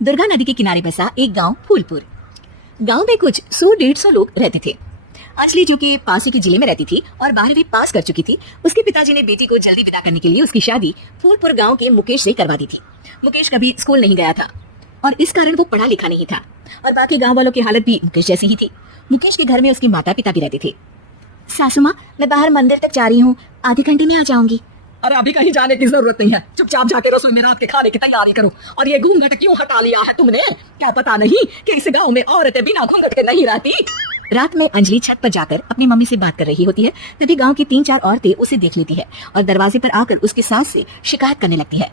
दुर्गा नदी के किनारे बसा एक गांव फूलपुर। गांव में कुछ 100-150 लोग रहते थे। अंजलि जो कि पास ही के जिले में रहती थी और 12वीं पास कर चुकी थी, उसके पिताजी ने बेटी को जल्दी विदा करने के लिए उसकी शादी फूलपुर गांव के मुकेश से करवा दी थी। मुकेश कभी स्कूल नहीं गया था और इस कारण वो पढ़ा लिखा नहीं था और बाकी गाँव वालों की हालत भी मुकेश जैसी ही थी। मुकेश के घर में उसके माता पिता भी रहते थे। सासू माँ, मैं बाहर मंदिर तक जा रही हूँ, आधे घंटे में आ जाऊंगी। अरे अभी कहीं जाने की जरूरत नहीं है, चुपचाप जाके रसोई में रात के खाने की तैयारी करो। और ये घूंघट क्यों हटा लिया है तुमने? क्या पता नहीं कि इस गांव में औरतें बिना घूंघट के नहीं रहती। रात में अंजलि छत पर जाकर अपनी मम्मी से बात कर रही होती है, तभी गांव की 3-4 औरतें उसे देख लेती है और दरवाजे पर आकर उसकी सास से शिकायत करने लगती है।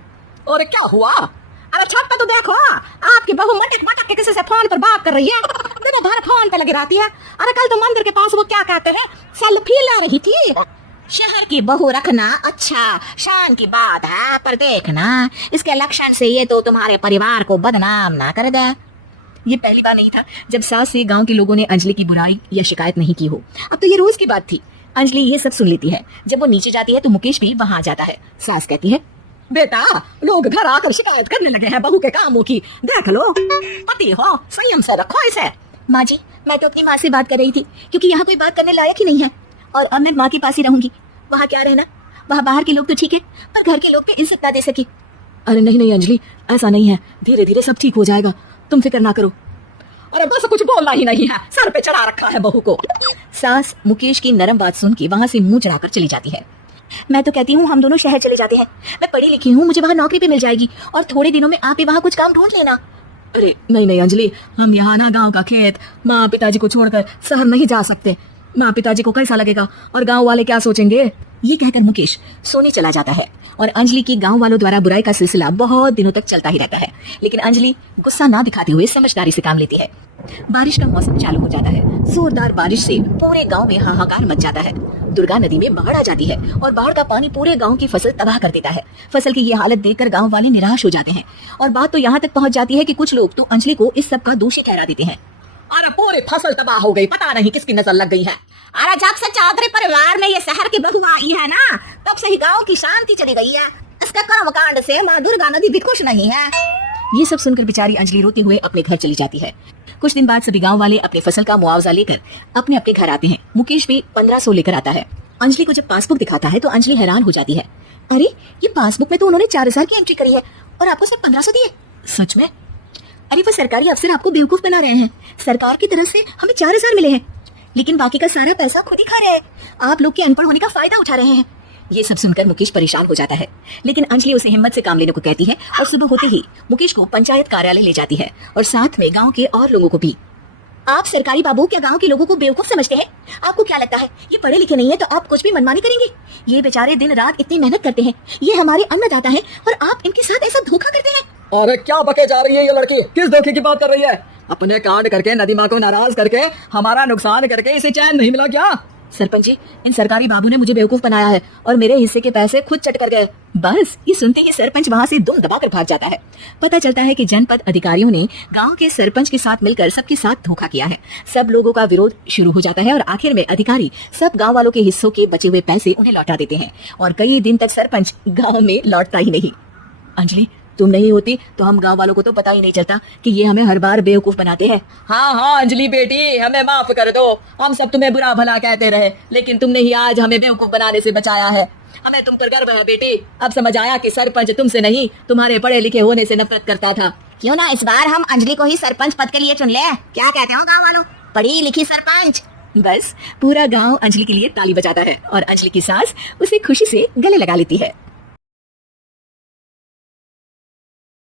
और क्या हुआ? अरे छत पे तो देखो, आपकी बहू मटक मटक के किसी से फोन पर बात कर रही है, दिन भर फोन पे लगी रहती है। अरे कल तो मंदिर के पास वो क्या कहते हैं, सेल्फी ले रही थी। शहर की बहू रखना अच्छा शान की बात है, पर देखना इसके लक्षण से ये तो तुम्हारे परिवार को बदनाम ना कर दे। ये पहली बार नहीं था जब सास से गांव के लोगों ने अंजलि की बुराई या शिकायत नहीं की हो। अब तो ये रोज की बात थी। अंजलि ये सब सुन लेती है। जब वो नीचे जाती है तो मुकेश भी वहां जाता है। सास कहती है, बेटा, लोग घर आकर शिकायत करने लगे हैं बहू के कामों की, देख लो। पति हो, संयम से रखो इसे। माँ जी, मैं तो अपनी माँ से बात कर रही थी क्योंकि यहाँ कोई बात करने लायक ही नहीं है और अब मैं माँ के पास ही रहूंगी। वहाँ क्या रहना, वहाँ बाहर के लोग तो ठीक है पर घर के लोग पे इज्जत ना दे सकी। अरे नहीं नहीं अंजलि, ऐसा नहीं है, धीरे धीरे सब ठीक हो जाएगा, तुम फिक्र ना करो। अरे बस कुछ बोलना ही नहीं है, सर पे चढ़ा रखा है बहू को। सास मुकेश की नरम बात सुन के वहाँ से मुंह चढ़ाकर चली जाती है। मैं तो कहती हूँ हम दोनों शहर चले जाते हैं। मैं पढ़ी लिखी हूँ, मुझे वहाँ नौकरी पे मिल जाएगी और थोड़े दिनों में आप ही वहाँ कुछ काम ढूंढ लेना। अरे नहीं नहीं अंजलि, हम यहाँ ना गांव का खेत, माँ पिताजी को छोड़कर शहर नहीं जा सकते। माँ पिताजी को कैसा लगेगा और गांव वाले क्या सोचेंगे? ये कहकर मुकेश सोने चला जाता है और अंजलि की गांव वालों द्वारा बुराई का सिलसिला बहुत दिनों तक चलता ही रहता है। लेकिन अंजलि गुस्सा ना दिखाते हुए समझदारी से काम लेती है। बारिश का मौसम चालू हो जाता है। जोरदार बारिश से पूरे गांव में हाहाकार मच जाता है। दुर्गा नदी में बाढ़ आ जाती है और बाढ़ का पानी पूरे गांव की फसल तबाह कर देता है। फसल की ये हालत देखकर गांव वाले निराश हो जाते हैं और बात तो यहाँ तक पहुँच जाती है कि कुछ लोग तो अंजलि को इस सब का दोषी ठहरा देते हैं। अरे पूरी फसल तबाह हो गई, पता नहीं किसकी नजर लग गई है। अरे जब से चौधरी परिवार में ये शहर की बहू आई है ना, तब से ही गांव की शांति चली गई है। इसके कर्मकांड से माँ दुर्गा नदी भी खुश नहीं है। ये सब सुनकर बेचारी अंजलि रोते हुए अपने घर चली जाती है। कुछ दिन बाद सभी गांव वाले अपने फसल का मुआवजा लेकर अपने अपने घर आते हैं। मुकेश भी 1500 लेकर आता है। अंजलि को जब पासबुक दिखाता है तो अंजलि हैरान हो जाती है। अरे ये पासबुक में तो उन्होंने 4000 की एंट्री करी है और आपको सिर्फ 1500 दिए। सच में? अरे वो सरकारी अफसर आपको बेवकूफ बना रहे हैं। सरकार की तरफ से हमें 4000 मिले हैं, लेकिन बाकी का सारा पैसा खुद ही खा रहे हैं। आप लोग के अनपढ़ होने का फायदा उठा रहे हैं। ये सब सुनकर मुकेश परेशान हो जाता है, लेकिन अंजलि उसे हिम्मत से काम लेने को कहती है और सुबह होते ही मुकेश को पंचायत कार्यालय ले जाती है और साथ में गांव के और लोगों को भी। आप सरकारी बाबू क्या गांव के लोगों को बेवकूफ समझते हैं? आपको क्या लगता है ये पढ़े लिखे नहीं है तो आप कुछ भी मनमानी करेंगे? ये बेचारे दिन रात इतनी मेहनत करते हैं, ये हमारे अन्नदाता हैं और आप इनके साथ ऐसा धोखा करते हैं। अरे क्या बके जा रही है ये लड़की, किस धोखे की बात कर रही है? अपने कांड करके नदी माँ को नाराज करके हमारा नुकसान करके इसे चैन नहीं मिला क्या? सरपंच जी, इन सरकारी बाबू ने मुझे बेवकूफ बनाया है और मेरे हिस्से के पैसे खुद चट कर गए। बस ये सुनते ही सरपंच वहाँ से दुम दबाकर भाग जाता है। पता चलता है कि जनपद अधिकारियों ने गांव के सरपंच के साथ मिलकर सबके साथ धोखा किया है। सब लोगों का विरोध शुरू हो जाता है और आखिर में अधिकारी सब गाँव वालों के हिस्सों के बचे हुए पैसे उन्हें लौटा देते हैं और कई दिन तक सरपंच गाँव में लौटता ही नहीं। अंजलि, तुम नहीं होती तो हम गांव वालों को तो पता ही नहीं चलता कि ये हमें हर बार बेवकूफ बनाते हैं। हाँ हाँ अंजलि बेटी, हमें माफ कर दो। हम सब तुम्हें बुरा भला कहते रहे, लेकिन तुमने ही आज हमें बेवकूफ बनाने से बचाया है। हमें तुम पर गर्व है बेटी। अब समझ आया कि सरपंच तुमसे नहीं, तुम्हारे पढ़े लिखे होने से नफरत करता था। क्यों ना इस बार हम अंजलि को ही सरपंच पद के लिए चुन ले? क्या कहते हो गाँव वालों? पढ़ी लिखी सरपंच। बस पूरा गाँव अंजलि के लिए ताली बजाता है और अंजलि की सास उसे खुशी से गले लगा लेती है।